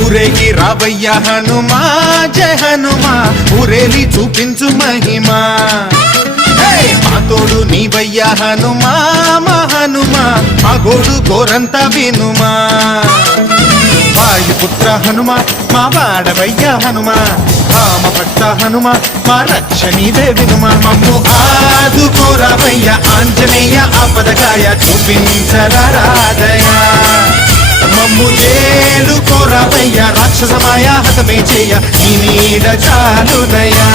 ఊరేగి రావయ్య హనుమా జయ హనుమా ఊరేలి చూపించు మహిమా మా తోడు నీవయ్య హనుమా మా హనుమా మా గోడు గోరంత వినుమా వాయుపుత్ర హనుమా మా వాడవయ్య హనుమా రామ భక్త హనుమా మా రక్షణీదే వినుమా మమ్ము ఆదుకోరావయ్య ఆంజనేయ ఆపదకాయ చూపించరాదయా మమ్ము ఏలు కోరావయ్య రాక్షసమాయ హతమే చేయ నీ నీడ చాలునయా